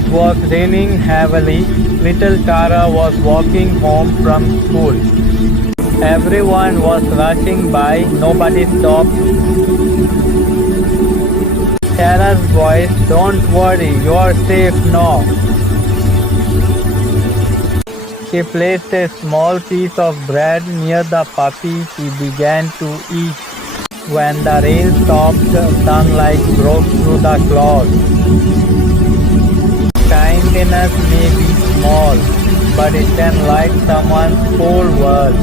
It was raining heavily. Little Tara was walking home from school. Everyone was rushing by. Nobody stopped. Tara's voice, "Don't worry, you're safe now." She placed a small piece of bread near the puppy. She began to eat. When the rain stopped, sunlight broke through the clouds. Kindness may be small, but it can light someone's whole world.